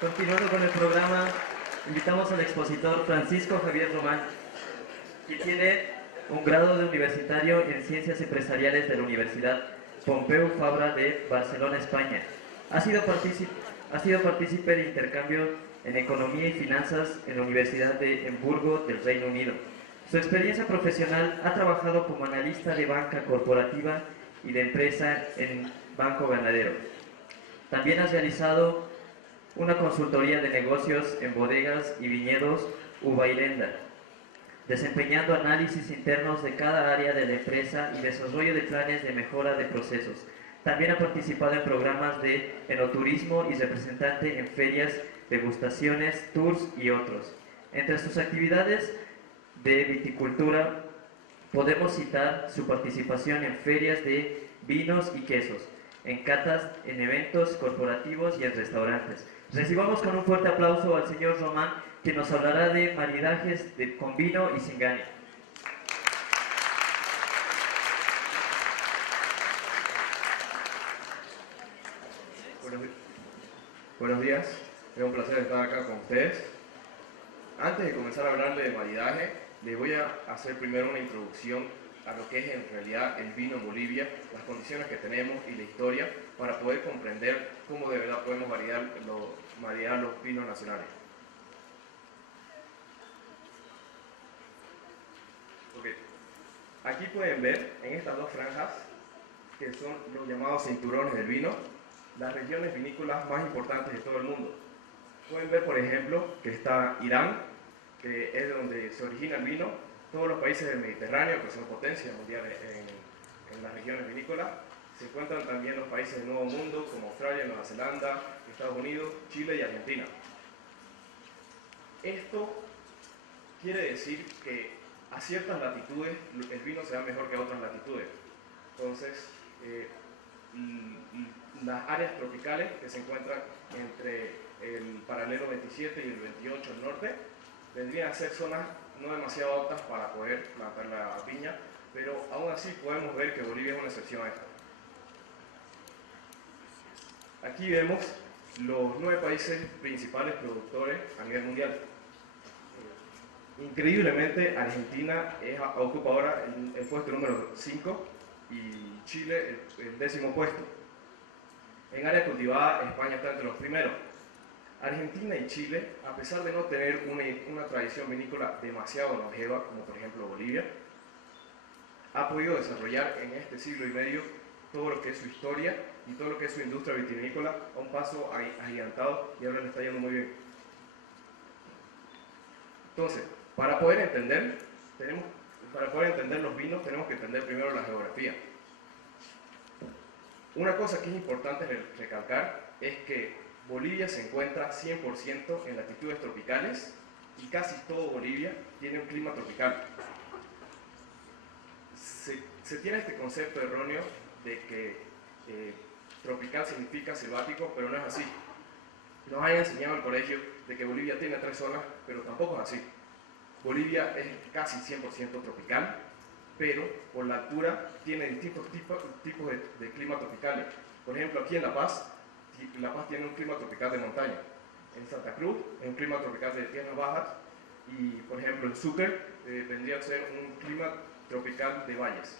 Continuando con el programa, invitamos al expositor Francisco Javier Román, que tiene un grado de universitario en Ciencias Empresariales de la Universidad Pompeu Fabra de Barcelona, España. Ha sido partícipe de intercambio en Economía y Finanzas en la Universidad de Hamburgo del Reino Unido. Su experiencia profesional ha trabajado como analista de banca corporativa y de empresa en Banco Ganadero. También ha realizado una consultoría de negocios en bodegas y viñedos Uvailenda, desempeñando análisis internos de cada área de la empresa y desarrollo de planes de mejora de procesos. También ha participado en programas de enoturismo y representante en ferias, degustaciones, tours y otros. Entre sus actividades de viticultura podemos citar su participación en ferias de vinos y quesos, en catas, en eventos corporativos y en restaurantes. Recibamos con un fuerte aplauso al señor Román, que nos hablará de maridajes con vino y sin gaña. Buenos días, es un placer estar acá con ustedes. Antes de comenzar a hablarle de maridaje, les voy a hacer primero una introducción a lo que es en realidad el vino en Bolivia, las condiciones que tenemos y la historia, para poder comprender cómo de verdad podemos maridar los vinos nacionales. Okay. Aquí pueden ver en estas dos franjas, que son los llamados cinturones del vino, las regiones vinícolas más importantes de todo el mundo. Pueden ver, por ejemplo, que está Irán, que es donde se origina el vino, todos los países del Mediterráneo, que son potencias mundiales en las regiones vinícolas. Se encuentran también los países del Nuevo Mundo, como Australia, Nueva Zelanda, Estados Unidos, Chile y Argentina. Esto quiere decir que a ciertas latitudes el vino se da mejor que a otras latitudes. Entonces, las áreas tropicales que se encuentran entre el paralelo 27 y el 28 al norte vendrían a ser zonas no demasiado aptas para poder plantar la viña, pero aún así podemos ver que Bolivia es una excepción a esto. Aquí vemos los 9 países principales productores a nivel mundial. Increíblemente, Argentina ocupa ahora el puesto número 5 y Chile el 10º puesto. En área cultivada, España está entre los primeros. Argentina y Chile, a pesar de no tener una tradición vinícola demasiado longeva, como por ejemplo Bolivia, ha podido desarrollar en este siglo y medio todo lo que es su historia y todo lo que es su industria vitivinícola a un paso agigantado, y ahora le está yendo muy bien. Entonces, para poder entender los vinos tenemos que entender primero la geografía. Una cosa que es importante recalcar es que Bolivia se encuentra 100% en latitudes tropicales y casi todo Bolivia tiene un clima tropical. Se tiene este concepto erróneo de que tropical significa selvático, pero no es así. Nos han enseñado en el colegio de que Bolivia tiene 3 zonas, pero tampoco es así. Bolivia es casi 100% tropical, pero por la altura tiene distintos tipos de clima tropicales. Por ejemplo, aquí en La Paz tiene un clima tropical de montaña. En Santa Cruz es un clima tropical de tierras bajas, y por ejemplo en Sucre vendría a ser un clima tropical de valles.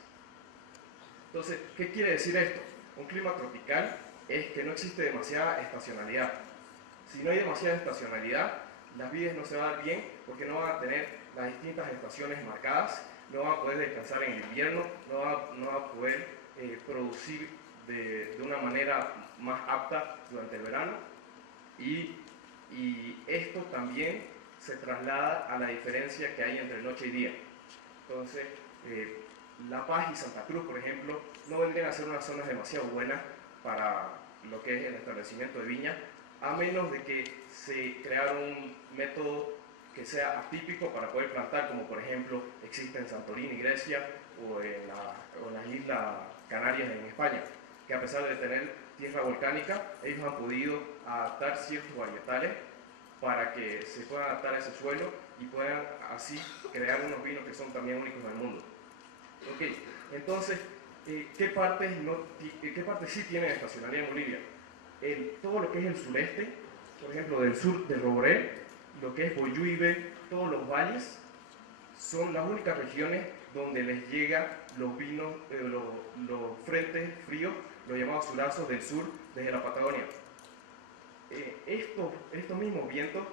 Entonces, ¿qué quiere decir esto? Un clima tropical es que no existe demasiada estacionalidad. Si no hay demasiada estacionalidad, las vides no se van a dar bien porque no van a tener las distintas estaciones marcadas, no van a poder descansar en el invierno, no van a poder producir de una manera más apta durante el verano, y esto también se traslada a la diferencia que hay entre noche y día. Entonces, La Paz y Santa Cruz, por ejemplo, no vendrían a ser unas zonas demasiado buenas para lo que es el establecimiento de viña, a menos de que se creara un método que sea atípico para poder plantar, como por ejemplo existe en Santorini, Grecia, o en las Islas Canarias en España, que a pesar de tener tierra volcánica, ellos han podido adaptar ciertos varietales para que se puedan adaptar a ese suelo y puedan así crear unos vinos que son también únicos en el mundo. Ok, entonces, ¿qué partes sí tienen estacionalidad en Bolivia? Todo lo que es el sureste por ejemplo, del sur de Roboré, lo que es Boyuibe, todos los valles, son las únicas regiones donde les llega los vinos, los frentes fríos, los llamados surazos del sur, desde la Patagonia. Estos mismos vientos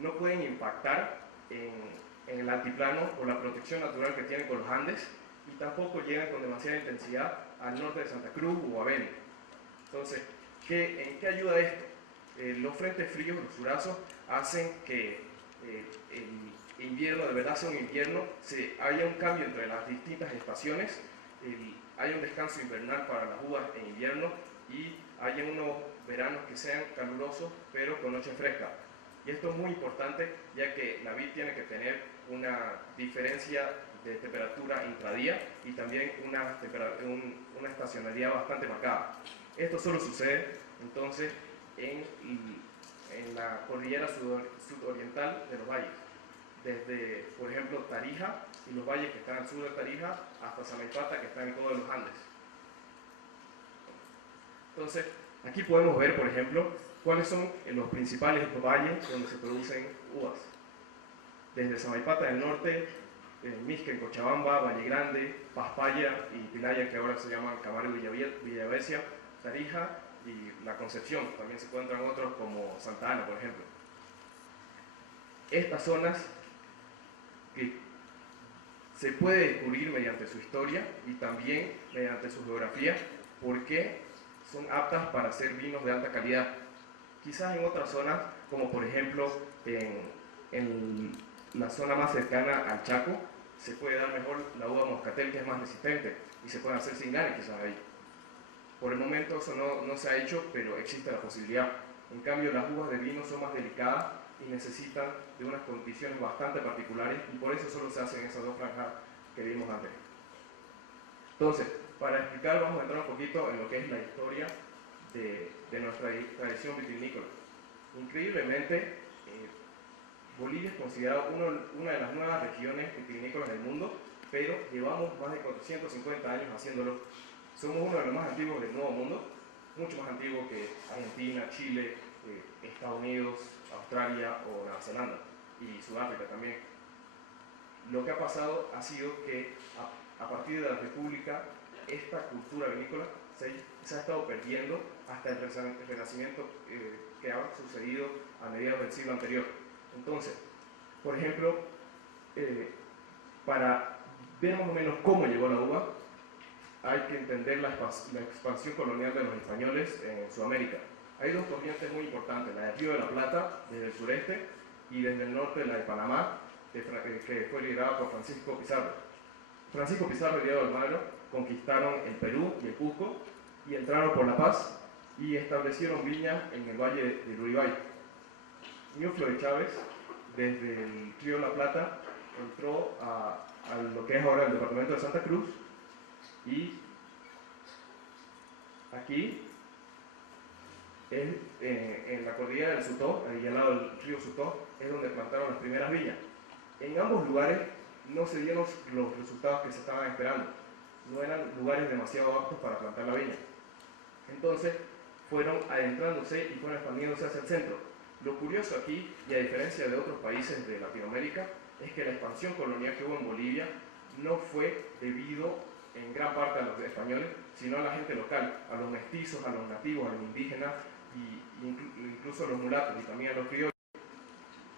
no pueden impactar en el altiplano por la protección natural que tienen con los Andes y tampoco llegan con demasiada intensidad al norte de Santa Cruz o a Beni. Entonces, ¿en qué ayuda esto? Los frentes fríos, los surazos, hacen que el invierno de verdad sea un invierno, haya un cambio entre las distintas estaciones, haya un descanso invernal para las uvas en invierno y haya unos veranos que sean calurosos pero con noches frescas. Y esto es muy importante ya que la vid tiene que tener una diferencia de temperatura intradía y también una estacionalidad bastante marcada. Esto solo sucede entonces en la cordillera sudoriental de los valles, desde, por ejemplo, Tarija y los valles que están al sur de Tarija hasta Samaipata, que están en todos los Andes. Entonces, aquí podemos ver, por ejemplo, cuáles son los principales valles donde se producen uvas. Desde Samaipata del norte, Mixque en Cochabamba, Valle Grande, Paspaya y Pilaya, que ahora se llaman Camargo y Villavicencio, Tarija y La Concepción. También se encuentran otros como Santa Ana, por ejemplo. Estas zonas que se puede descubrir mediante su historia y también mediante su geografía, porque son aptas para hacer vinos de alta calidad. Quizás en otras zonas, como por ejemplo en la zona más cercana al Chaco, se puede dar mejor la uva moscatel, que es más resistente, y se puede hacer singares quizás ahí. Por el momento eso no se ha hecho, pero existe la posibilidad. En cambio, las uvas de vino son más delicadas y necesitan de unas condiciones bastante particulares, y por eso solo se hacen esas dos franjas que vimos antes. Entonces, para explicar, vamos a entrar un poquito en lo que es la historia de nuestra tradición vitivinícola. Increíblemente, Bolivia es considerado una de las nuevas regiones vitivinícolas del mundo, pero llevamos más de 450 años haciéndolo. Somos uno de los más antiguos del Nuevo Mundo, mucho más antiguo que Argentina, Chile, Estados Unidos, Australia o Nueva Zelanda, y Sudáfrica también. Lo que ha pasado ha sido que a partir de la República, esta cultura vinícola se ha estado perdiendo hasta el renacimiento que ha sucedido a mediados del siglo anterior. Entonces, por ejemplo, para ver más o menos cómo llegó la uva, hay que entender la expansión colonial de los españoles en Sudamérica. Hay dos corrientes muy importantes, la del Río de la Plata, desde el sureste, y desde el norte la de Panamá, que fue liderada por Francisco Pizarro. Francisco Pizarro y Diego de Almagro conquistaron el Perú y el Cusco, y entraron por La Paz, y establecieron viñas en el valle del Uribay. Ñuflo de Chávez, desde el Río de la Plata, entró a lo que es ahora el departamento de Santa Cruz, y aquí, en la cordillera del Sutó, ahí al lado del río Sutó, es donde plantaron las primeras viñas. En ambos lugares no se dieron los resultados que se estaban esperando. No eran lugares demasiado aptos para plantar la viña. Entonces, fueron adentrándose y fueron expandiéndose hacia el centro. Lo curioso aquí, y a diferencia de otros países de Latinoamérica, es que la expansión colonial que hubo en Bolivia no fue debido en gran parte a los españoles, sino a la gente local, a los mestizos, a los nativos, a los indígenas, y incluso a los mulatos y también a los criollos.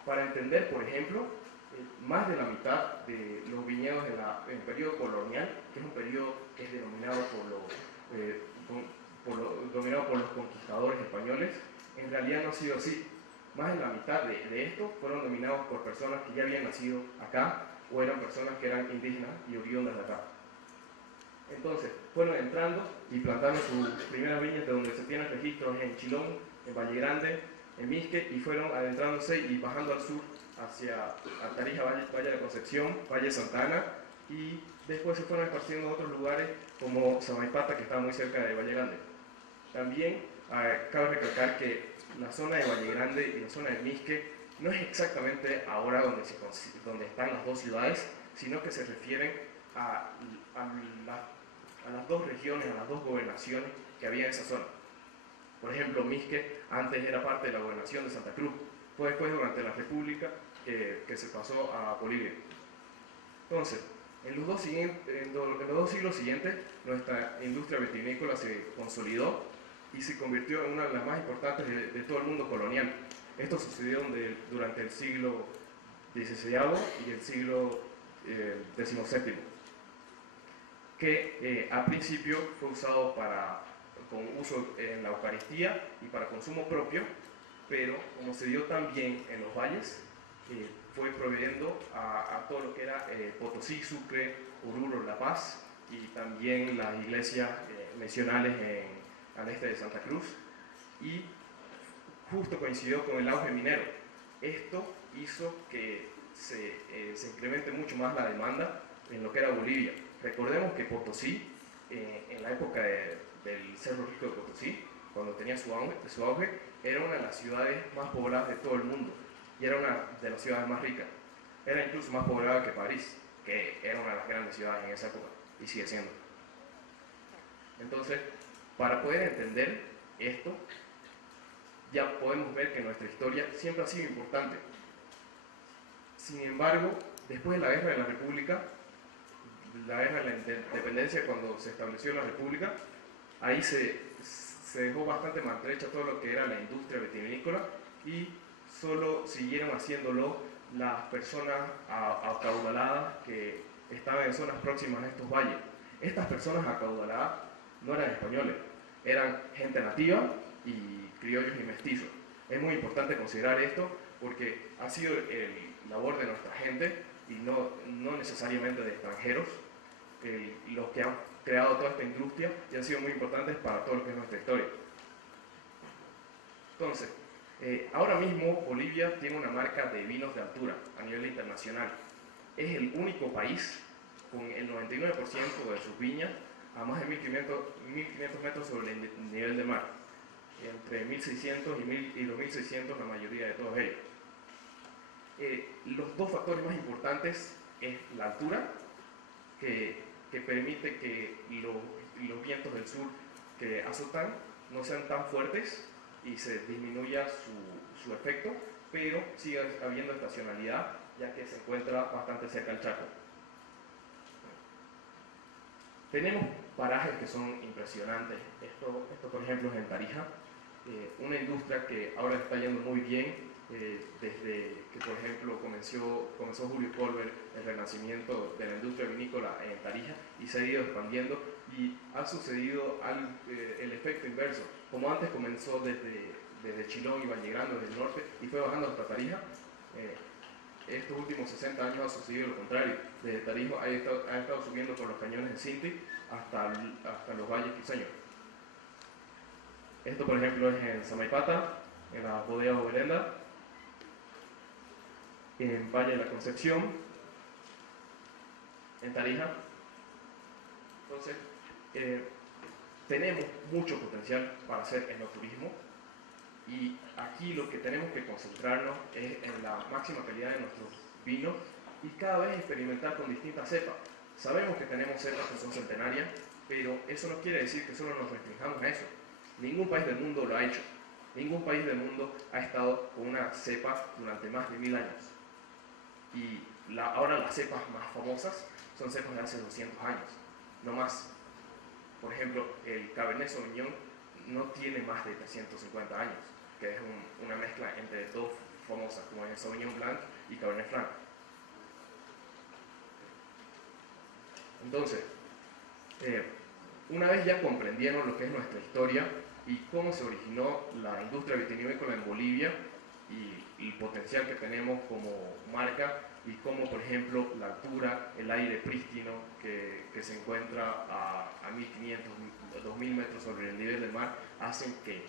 Para entender, por ejemplo, más de la mitad de los viñedos en el periodo colonial, que es un periodo que es denominado dominado por los conquistadores españoles, en realidad no ha sido así. Más de la mitad de estos fueron dominados por personas que ya habían nacido acá o eran personas que eran indígenas y oriundas de acá. Entonces, fueron entrando y plantando sus primeras viñas de donde se tienen registros en Chilón, en Valle Grande, en Mixque, y fueron adentrándose y bajando al sur hacia Tarija, Valle de Concepción, Valle Santa Ana, y después se fueron esparciendo a otros lugares como Samaipata, que está muy cerca de Valle Grande. También cabe recalcar que la zona de Valle Grande y la zona de Mixque no es exactamente ahora donde están las dos ciudades, sino que se refieren a las dos regiones, a las dos gobernaciones que había en esa zona. Por ejemplo, Misque antes era parte de la gobernación de Santa Cruz, fue después durante la República que se pasó a Bolivia. Entonces, en los dos siglos siguientes, nuestra industria vitivinícola se consolidó y se convirtió en una de las más importantes de todo el mundo colonial. Esto sucedió durante el siglo XVI y el siglo XVII, que al principio fue usado con uso en la Eucaristía y para consumo propio, pero como se dio también en los valles, fue proveyendo a todo lo que era Potosí, Sucre, Oruro, La Paz y también las iglesias misionales al este de Santa Cruz, y justo coincidió con el auge minero. Esto hizo que se incremente mucho más la demanda en lo que era Bolivia. Recordemos que Potosí, en la época del Cerro Rico de Potosí, cuando tenía su auge, era una de las ciudades más pobladas de todo el mundo y era una de las ciudades más ricas. Era incluso más poblada que París, que era una de las grandes ciudades en esa época y sigue siendo. Entonces, para poder entender esto, ya podemos ver que nuestra historia siempre ha sido importante. Sin embargo, después de la Guerra de la República, la Guerra de la Independencia, cuando se estableció la República, ahí se dejó bastante maltrecha todo lo que era la industria vitivinícola y solo siguieron haciéndolo las personas acaudaladas que estaban en zonas próximas a estos valles. Estas personas acaudaladas no eran españoles, eran gente nativa y criollos y mestizos. Es muy importante considerar esto porque ha sido labor de nuestra gente y no necesariamente de extranjeros los que han creado toda esta industria y han sido muy importantes para todo lo que es nuestra historia. Entonces, ahora mismo Bolivia tiene una marca de vinos de altura a nivel internacional. Es el único país con el 99% de sus viñas a más de 1500 metros sobre el nivel del mar, entre 1600 y 2600 la mayoría de todos ellos. Los dos factores más importantes es la altura, que permite que los vientos del sur que azotan no sean tan fuertes y se disminuya su efecto, pero sigue habiendo estacionalidad, ya que se encuentra bastante cerca del Chaco. Tenemos parajes que son impresionantes. Esto por ejemplo, es en Tarija, una industria que ahora está yendo muy bien, desde que, por ejemplo, comenzó Julio Colbert el renacimiento de la industria vinícola en Tarija y se ha ido expandiendo y ha sucedido el efecto inverso. Como antes comenzó desde Chilón y Valle Grande, desde el norte, y fue bajando hasta Tarija, estos últimos 60 años ha sucedido lo contrario. Desde Tarija ha estado subiendo por los cañones de Sinti hasta los valles cruceños. Esto, por ejemplo, es en Samaipata, en la bodega Oberenda, en Valle de la Concepción, en Tarija. Entonces, tenemos mucho potencial para hacer enoturismo y aquí lo que tenemos que concentrarnos es en la máxima calidad de nuestros vinos y cada vez experimentar con distintas cepas. Sabemos que tenemos cepas que son centenarias, pero eso no quiere decir que solo nos restringamos a eso. Ningún país del mundo lo ha hecho. Ningún país del mundo ha estado con una cepa durante más de 1000 años. Y ahora las cepas más famosas son cepas de hace 200 años, no más. Por ejemplo, el Cabernet Sauvignon no tiene más de 350 años, que es una mezcla entre dos famosas, como es el Sauvignon Blanc y Cabernet Franc. Entonces, una vez ya comprendieron lo que es nuestra historia y cómo se originó la industria vitivinícola en Bolivia y el potencial que tenemos como marca y cómo, por ejemplo, la altura, el aire prístino que se encuentra a 1500, 2000 metros sobre el nivel del mar, hacen que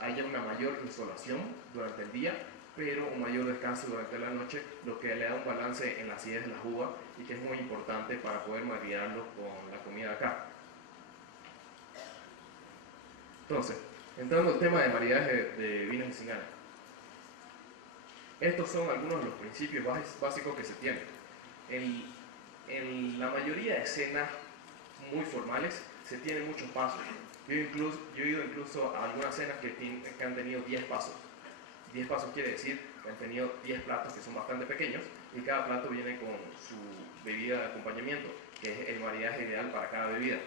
haya una mayor insolación durante el día, pero un mayor descanso durante la noche, lo que le da un balance en la acidez de las uvas y que es muy importante para poder maridarlo con la comida de acá. Entonces, entrando al tema de maridaje de vinos y cinganas. Estos son algunos de los principios básicos que se tienen. En la mayoría de escenas muy formales se tienen muchos pasos. Yo he ido incluso a algunas cenas que han tenido 10 pasos. 10 pasos quiere decir que han tenido 10 platos que son bastante pequeños y cada plato viene con su bebida de acompañamiento, que es el maridaje ideal para cada bebida.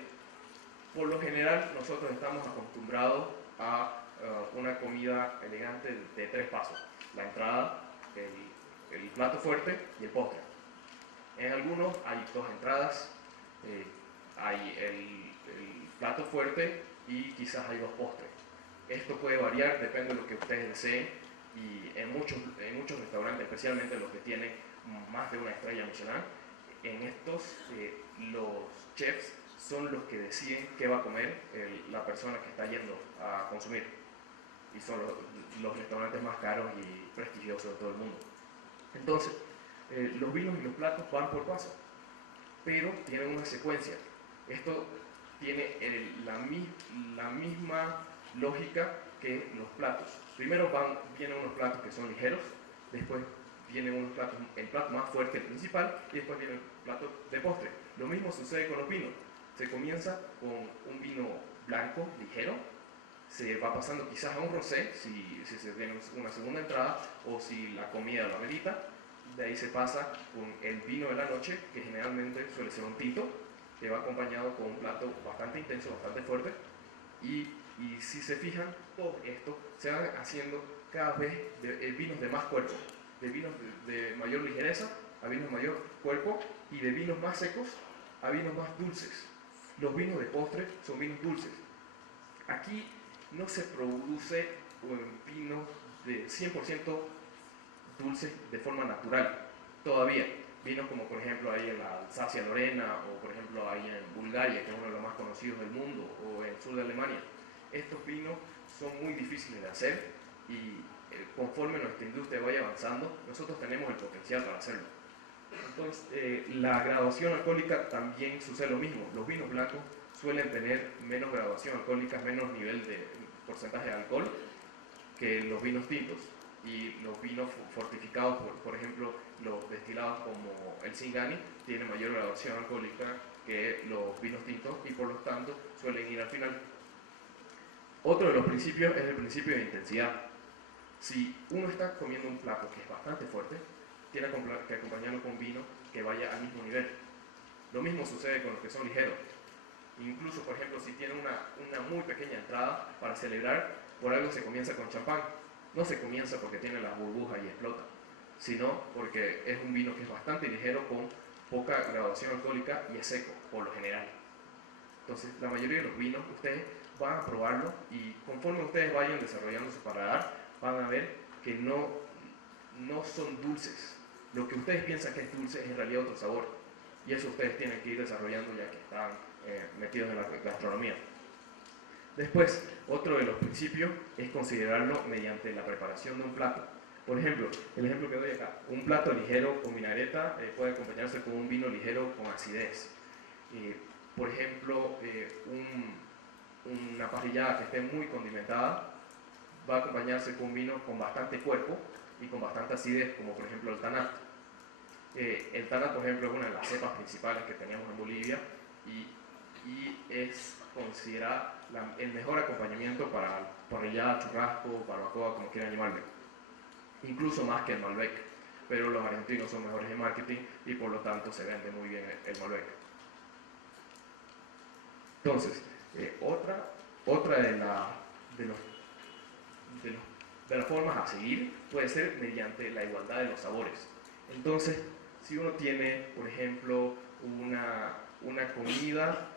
Por lo general, nosotros estamos acostumbrados a una comida elegante de 3 pasos. La entrada, el plato fuerte y el postre. En algunos hay 2 entradas, hay el plato fuerte y quizás hay 2 postres. Esto puede variar, depende de lo que ustedes deseen, y en muchos restaurantes, especialmente los que tienen más de una estrella Michelin, en estos los chefs son los que deciden qué va a comer la persona que está yendo a consumir, y son los restaurantes más caros y prestigiosos de todo el mundo. Entonces, los vinos y los platos van por paso, pero tienen una secuencia. Esto tiene la misma lógica que los platos. Primero vienen unos platos que son ligeros, después vienen unos platos, el plato más fuerte, el principal, y después viene el plato de postre. Lo mismo sucede con los vinos. Se comienza con un vino blanco, ligero, se va pasando quizás a un rosé, si se tiene una segunda entrada, o si la comida lo amerita. De ahí se pasa con el vino de la noche, que generalmente suele ser un tinto, que va acompañado con un plato bastante intenso, bastante fuerte. Y si se fijan, todo esto se van haciendo cada vez vinos de más cuerpo, de vinos de mayor ligereza a vinos de mayor cuerpo, y de vinos más secos a vinos más dulces. Los vinos de postre son vinos dulces. Aquí no se produce vinos de 100% dulces de forma natural, todavía. Vinos como por ejemplo ahí en la Alsacia-Lorena, o por ejemplo ahí en Bulgaria, que es uno de los más conocidos del mundo, o en el sur de Alemania. Estos vinos son muy difíciles de hacer, y conforme nuestra industria vaya avanzando, nosotros tenemos el potencial para hacerlo. Entonces, la graduación alcohólica también sucede lo mismo. Los vinos blancos suelen tener menos graduación alcohólica, menos nivel de porcentaje de alcohol que los vinos tintos. Y los vinos fortificados, por ejemplo, los destilados como el Zingani, tienen mayor graduación alcohólica que los vinos tintos, y por lo tanto suelen ir al final. Otro de los principios es el principio de intensidad. Si uno está comiendo un plato que es bastante fuerte, tiene que acompañarlo con vino que vaya al mismo nivel. Lo mismo sucede con los que son ligeros. Incluso, por ejemplo, si tiene una muy pequeña entrada para celebrar, por algo se comienza con champán. No se comienza porque tiene las burbujas y explota, sino porque es un vino que es bastante ligero, con poca graduación alcohólica, y es seco, por lo general. Entonces, la mayoría de los vinos, ustedes van a probarlo, y conforme ustedes vayan desarrollando su paladar, van a ver que no son dulces. Lo que ustedes piensan que es dulce es en realidad otro sabor, y eso ustedes tienen que ir desarrollando ya que están metidos en la gastronomía. Después, otro de los principios es considerarlo mediante la preparación de un plato. Por ejemplo, el ejemplo que doy acá, un plato ligero con vinagreta puede acompañarse con un vino ligero con acidez. Por ejemplo, una parrillada que esté muy condimentada va a acompañarse con un vino con bastante cuerpo y con bastante acidez, como por ejemplo el Tanat. El Tanat, por ejemplo, es una de las cepas principales que tenemos en Bolivia, y es considerada el mejor acompañamiento para parrillada, churrasco, barbacoa, como quieran llamarle, incluso más que el Malbec. Pero los argentinos son mejores en marketing, y por lo tanto se vende muy bien el Malbec. Entonces, otra de las formas a seguir puede ser mediante la igualdad de los sabores. Entonces, si uno tiene, por ejemplo, una comida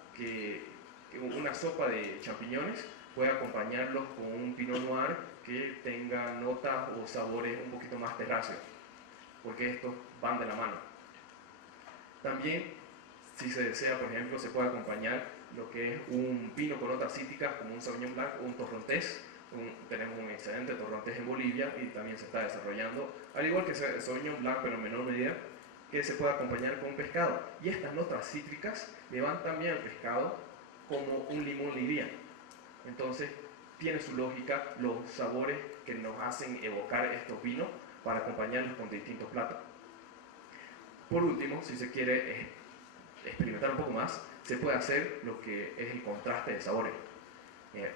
una sopa de champiñones, puede acompañarlos con un pinot noir que tenga notas o sabores un poquito más terráceos, porque estos van de la mano. También, si se desea, por ejemplo, se puede acompañar lo que es un vino con notas cítricas, como un Sauvignon Blanc o un Torrontés. Tenemos un excelente Torrontés en Bolivia, y también se está desarrollando, al igual que el Sauvignon Blanc, pero en menor medida, que se puede acompañar con un pescado. Y estas notas cítricas le van también al pescado como un limón le iría. Entonces, tiene su lógica los sabores que nos hacen evocar estos vinos para acompañarlos con distintos platos. Por último, si se quiere experimentar un poco más, se puede hacer lo que es el contraste de sabores.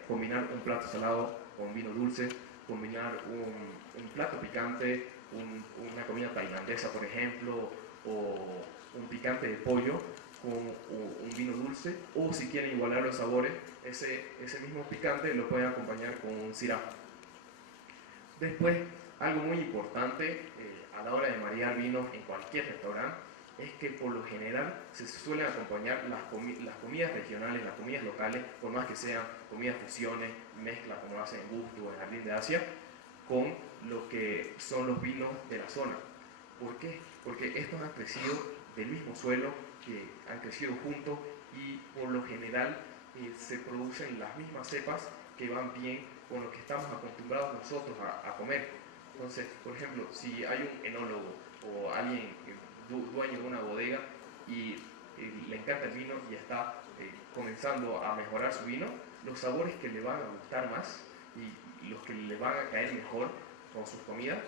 Combinar un plato salado con vino dulce, combinar un plato picante, una comida tailandesa, por ejemplo, o un picante de pollo con un vino dulce, o si quieren igualar los sabores, ese mismo picante lo pueden acompañar con un syrah. Después, algo muy importante a la hora de maridar vinos en cualquier restaurante es que por lo general se suelen acompañar las comidas regionales, las comidas locales, por más que sean comidas fusiones, mezclas como hacen en Gusto o en Jardín de Asia, con lo que son los vinos de la zona. ¿Por qué? Porque estos han crecido del mismo suelo, que han crecido juntos y por lo general se producen las mismas cepas que van bien con lo que estamos acostumbrados nosotros a comer. Entonces, por ejemplo, si hay un enólogo o alguien dueño de una bodega y le encanta el vino y está comenzando a mejorar su vino, los sabores que le van a gustar más y los que le van a caer mejor con sus comidas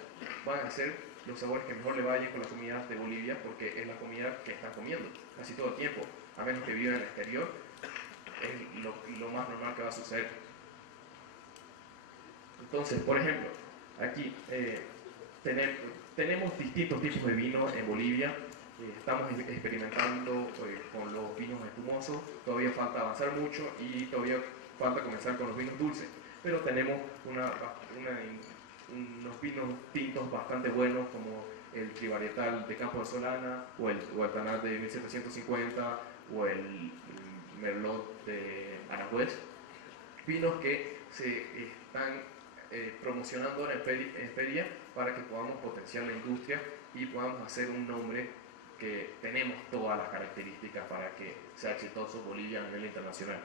van a ser los sabores que mejor le vayan con la comida de Bolivia, porque es la comida que están comiendo casi todo el tiempo, a menos que vivan en el exterior, es lo más normal que va a suceder. Entonces, por ejemplo, aquí tenemos distintos tipos de vino en Bolivia. Estamos experimentando con los vinos espumosos. Todavía falta avanzar mucho y todavía falta comenzar con los vinos dulces. Pero tenemos unos vinos tintos bastante buenos, como el trivarietal de Campo de Solana, o el Tanat de 1750, o el Merlot de Aranjuez. Vinos que se están promocionando ahora en feria para que podamos potenciar la industria y podamos hacer un nombre que tenemos todas las características para que sea exitoso Bolivia a nivel internacional.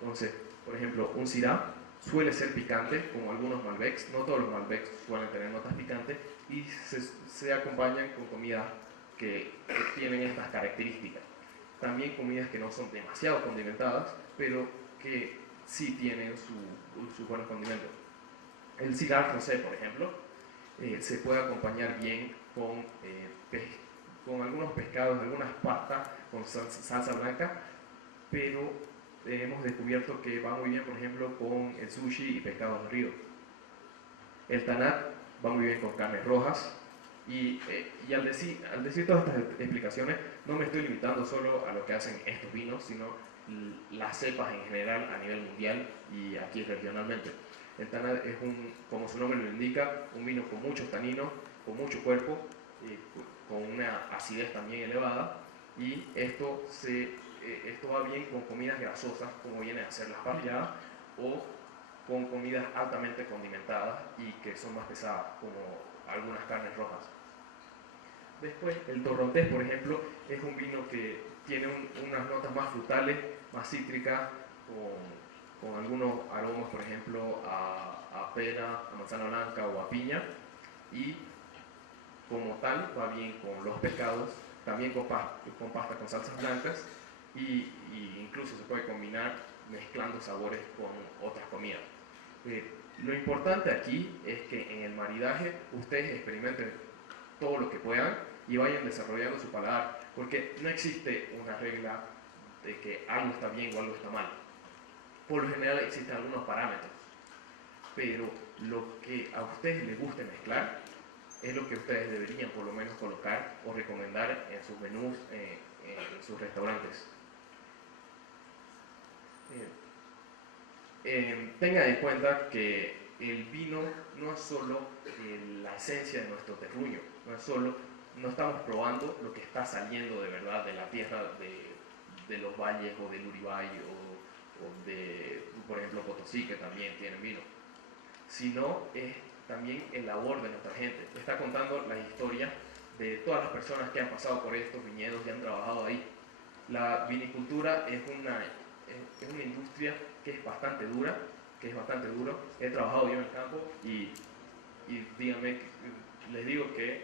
Entonces, por ejemplo, un Syrah suele ser picante, como algunos Malbecs. No todos los Malbecs suelen tener notas picantes y se acompañan con comidas que tienen estas características. También comidas que no son demasiado condimentadas, pero que sí tienen sus buenos condimentos. El Syrah rosé, por ejemplo, se puede acompañar bien con algunos pescados, algunas pastas con salsa blanca, pero hemos descubierto que va muy bien, por ejemplo, con el sushi y pescados de río. El Tanat va muy bien con carnes rojas. Y al decir todas estas explicaciones, no me estoy limitando solo a lo que hacen estos vinos, sino las cepas en general a nivel mundial y aquí regionalmente. El Tanat es, como su nombre lo indica, un vino con muchos taninos, con mucho cuerpo, con una acidez también elevada, y esto va bien con comidas grasosas, como vienen a ser las parrilladas, o con comidas altamente condimentadas y que son más pesadas, como algunas carnes rojas. Después, el Torrontés, por ejemplo, es un vino que tiene unas notas más frutales, más cítricas, con algunos aromas, por ejemplo, a pera, a manzana blanca o a piña, y como tal va bien con los pescados, también con pasta con salsas blancas, y incluso se puede combinar mezclando sabores con otras comidas. Lo importante aquí es que en el maridaje ustedes experimenten todo lo que puedan y vayan desarrollando su paladar, porque no existe una regla de que algo está bien o algo está mal. Por lo general existen algunos parámetros, pero lo que a ustedes les guste mezclar es lo que ustedes deberían por lo menos colocar o recomendar en sus menús, en sus restaurantes. Tengan en cuenta que el vino no es solo la esencia de nuestro terruño, no estamos probando lo que está saliendo de verdad de la tierra de los valles o del Uribay o de, por ejemplo, Potosí, que también tienen vino, sino es también el labor de nuestra gente. Está contando la historia de todas las personas que han pasado por estos viñedos y han trabajado ahí. La vinicultura es una industria que es bastante dura, He trabajado yo en el campo y díganme, les digo que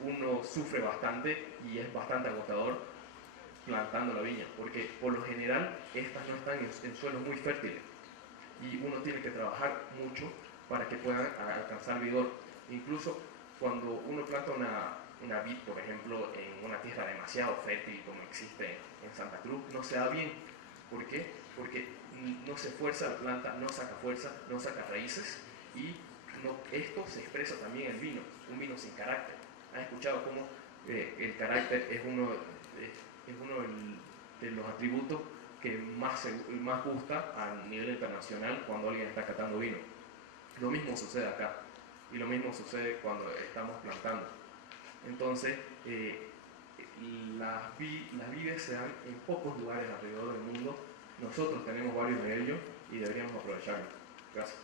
uno sufre bastante y es bastante agotador plantando la viña, porque por lo general estas no están en suelos muy fértiles y uno tiene que trabajar mucho para que puedan alcanzar vigor. Incluso cuando uno planta una vid, por ejemplo, en una tierra demasiado fértil como existe en Santa Cruz, no se da bien. ¿Por qué? Porque no se esfuerza la planta, no saca fuerza, no saca raíces, y esto se expresa también en el vino, un vino sin carácter. ¿Has escuchado cómo el carácter es uno de los atributos que más gusta a nivel internacional cuando alguien está catando vino? Lo mismo sucede acá, y lo mismo sucede cuando estamos plantando. Entonces, las vides se dan en pocos lugares alrededor del mundo. Nosotros tenemos varios de ellos y deberíamos aprovecharlos. Gracias.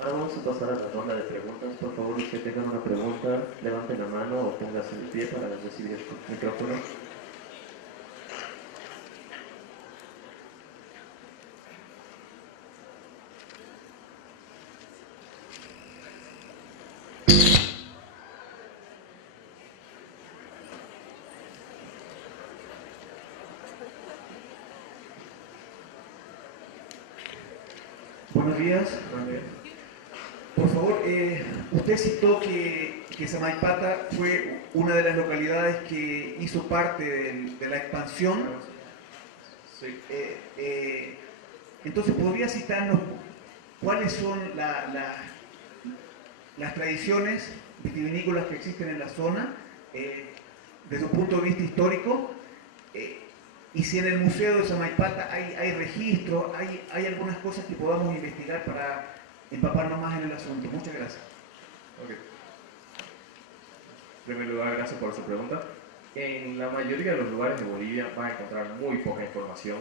Ahora vamos a pasar a la ronda de preguntas. Por favor, los que tengan una pregunta, levanten la mano o pónganse de pie para recibir el micrófono. Buenos días. Por favor, usted citó que Samaipata fue una de las localidades que hizo parte de la expansión. Sí. Entonces, ¿podría citarnos cuáles son las tradiciones vitivinícolas que existen en la zona desde un punto de vista histórico? Y si en el Museo de Samaipata hay registro, hay algunas cosas que podamos investigar para empaparnos más en el asunto. Muchas gracias. Okay. En primer lugar, gracias por su pregunta. En la mayoría de los lugares de Bolivia van a encontrar muy poca información.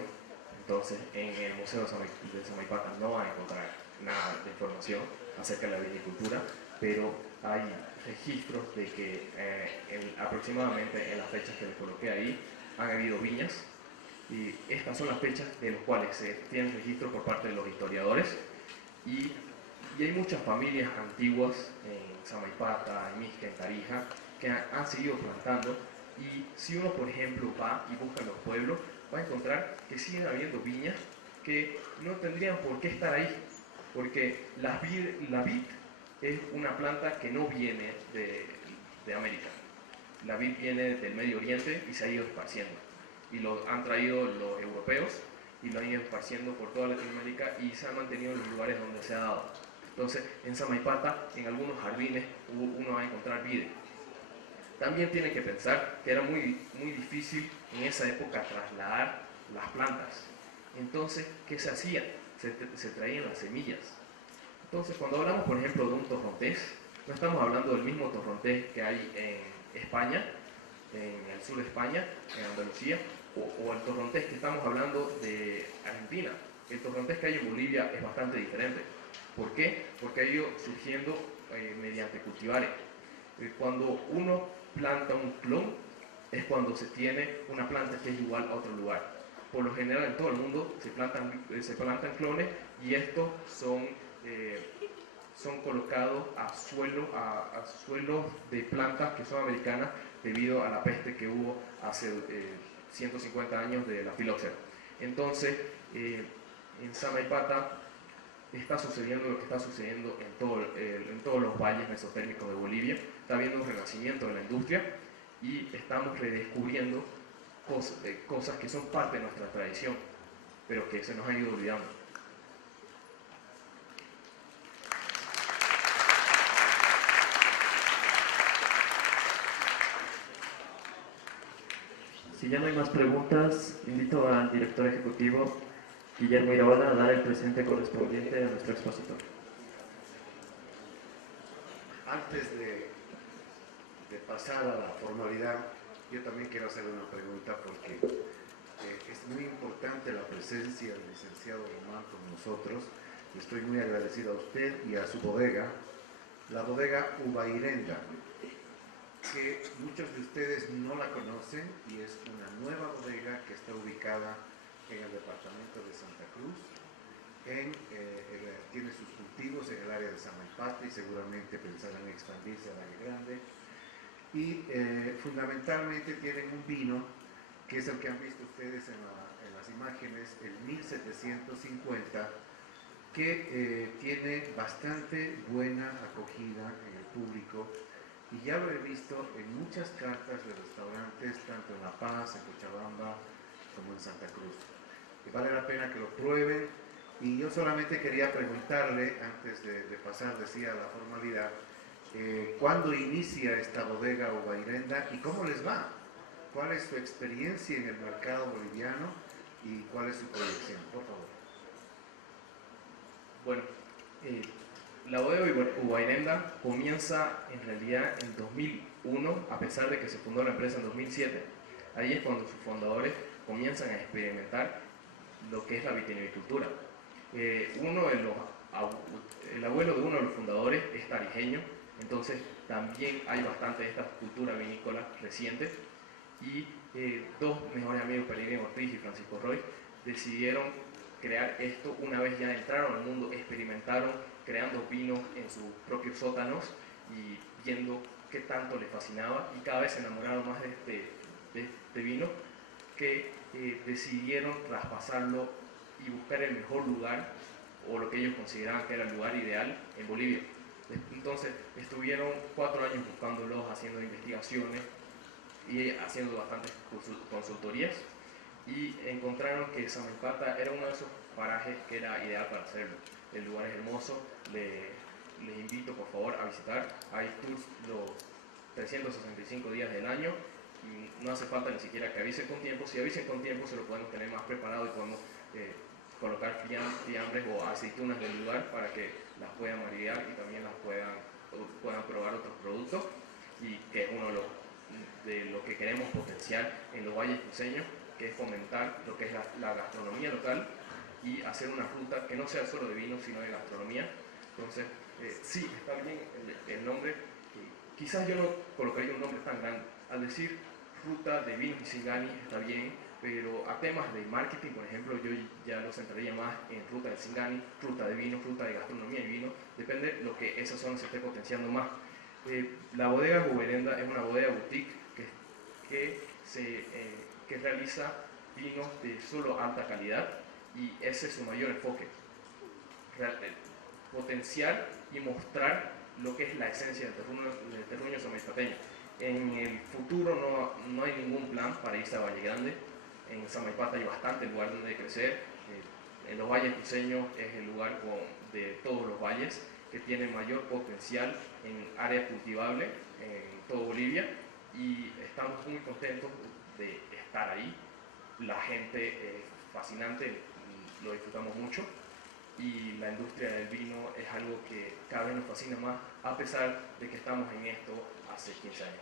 Entonces, en el Museo de Samaipata no van a encontrar nada de información acerca de la vinicultura, pero hay registros de que aproximadamente en las fechas que les coloqué ahí han habido viñas, y estas son las fechas de las cuales se tienen registro por parte de los historiadores, y hay muchas familias antiguas en Samaipata, en Misca, en Tarija, que han seguido plantando, y si uno, por ejemplo, va y busca en los pueblos, va a encontrar que siguen habiendo viñas que no tendrían por qué estar ahí, porque la vid es una planta que no viene de América. La vid viene del Medio Oriente y se ha ido esparciendo, y lo han traído los europeos y lo han ido esparciendo por toda Latinoamérica, y se ha mantenido en los lugares donde se ha dado. Entonces, en Samaipata, en algunos jardines, uno va a encontrar vide. También tiene que pensar que era muy difícil en esa época trasladar las plantas. Entonces, ¿qué se hacía? Se traían las semillas. Entonces, cuando hablamos, por ejemplo, de un torrontés, no estamos hablando del mismo torrontés que hay en España, en el sur de España, en Andalucía, o el torrontés que estamos hablando de Argentina. El torrontés que hay en Bolivia es bastante diferente. ¿Por qué? Porque ha ido surgiendo mediante cultivares. Cuando uno planta un clon, es cuando se tiene una planta que es igual a otro lugar. Por lo general, en todo el mundo se plantan clones, y estos son colocados a suelos de plantas que son americanas, debido a la peste que hubo hace 150 años de la filoxera. Entonces, en Samaipata está sucediendo lo que está sucediendo en todos los valles mesotérmicos de Bolivia. Está habiendo un renacimiento de la industria, y estamos redescubriendo cosas que son parte de nuestra tradición, pero que se nos han ido olvidando. Si ya no hay más preguntas, invito al director ejecutivo Guillermo Iraola a dar el presente correspondiente a nuestro expositor. Antes de pasar a la formalidad, yo también quiero hacerle una pregunta, porque es muy importante la presencia del licenciado Román con nosotros. Estoy muy agradecido a usted y a su bodega, la bodega Ubairenda, que muchos de ustedes no la conocen, y es una nueva bodega que está ubicada en el departamento de Santa Cruz. Tiene sus cultivos en el área de Samaipata, y seguramente pensarán expandirse al área grande. Y fundamentalmente tienen un vino que es el que han visto ustedes en las las imágenes el 1750, que tiene bastante buena acogida en el público, y ya lo he visto en muchas cartas de restaurantes, tanto en La Paz, en Cochabamba, como en Santa Cruz. Y vale la pena que lo prueben. Y yo solamente quería preguntarle, antes de pasar, decía, a la formalidad, ¿cuándo inicia esta bodega Uvairenda y cómo les va? ¿Cuál es su experiencia en el mercado boliviano y cuál es su proyección? Por favor. Bueno, la bodega Uvairenda comienza en realidad en 2001, a pesar de que se fundó la empresa en 2007. Ahí es cuando sus fundadores comienzan a experimentar lo que es la vitivinicultura. El abuelo de uno de los fundadores es tarijeño, entonces también hay bastante de esta cultura vinícola reciente. Y dos mejores amigos, Pellegrini Ortiz y Francisco Roy, decidieron crear esto una vez ya entraron al mundo, experimentaron creando vino en sus propios sótanos y viendo qué tanto les fascinaba, y cada vez se enamoraron más de este vino, que decidieron traspasarlo y buscar el mejor lugar, o lo que ellos consideraban que era el lugar ideal, en Bolivia. Entonces estuvieron 4 años buscándolos, haciendo investigaciones y haciendo bastantes consultorías, y encontraron que Samaipata era uno de esos parajes que era ideal para hacerlo. El lugar es hermoso, les invito por favor a visitar. Hay tours los 365 días del año y no hace falta ni siquiera que avisen con tiempo. Si avisen con tiempo se lo podemos tener más preparado y podemos colocar fiambres o aceitunas del lugar para que las puedan maridar y también las puedan probar otros productos, y que es uno de lo que queremos potenciar en los valles cruceños, que es fomentar lo que es la gastronomía local y hacer una ruta que no sea solo de vino, sino de gastronomía. Entonces, sí, está bien el nombre. Quizás yo no colocaría un nombre tan grande. Al decir ruta de vinos y Singani está bien, pero a temas de marketing, por ejemplo, yo ya lo centraría más en ruta de Singani, ruta de vino, ruta de gastronomía y vino. Depende de lo que esa zona se esté potenciando más. La bodega Uvairenda es una bodega boutique que realiza vinos de solo alta calidad, y ese es su mayor enfoque. Potenciar y mostrar lo que es la esencia del terruño samaipateño. En el futuro no hay ningún plan para irse a Valle Grande. En Samaipata hay bastante lugar donde crecer. En los valles cruceños es el lugar de todos los valles que tiene mayor potencial en área cultivable en todo Bolivia, y estamos muy contentos de estar ahí. La gente es fascinante, lo disfrutamos mucho, y la industria del vino es algo que cada vez nos fascina más, a pesar de que estamos en esto hace 15 años.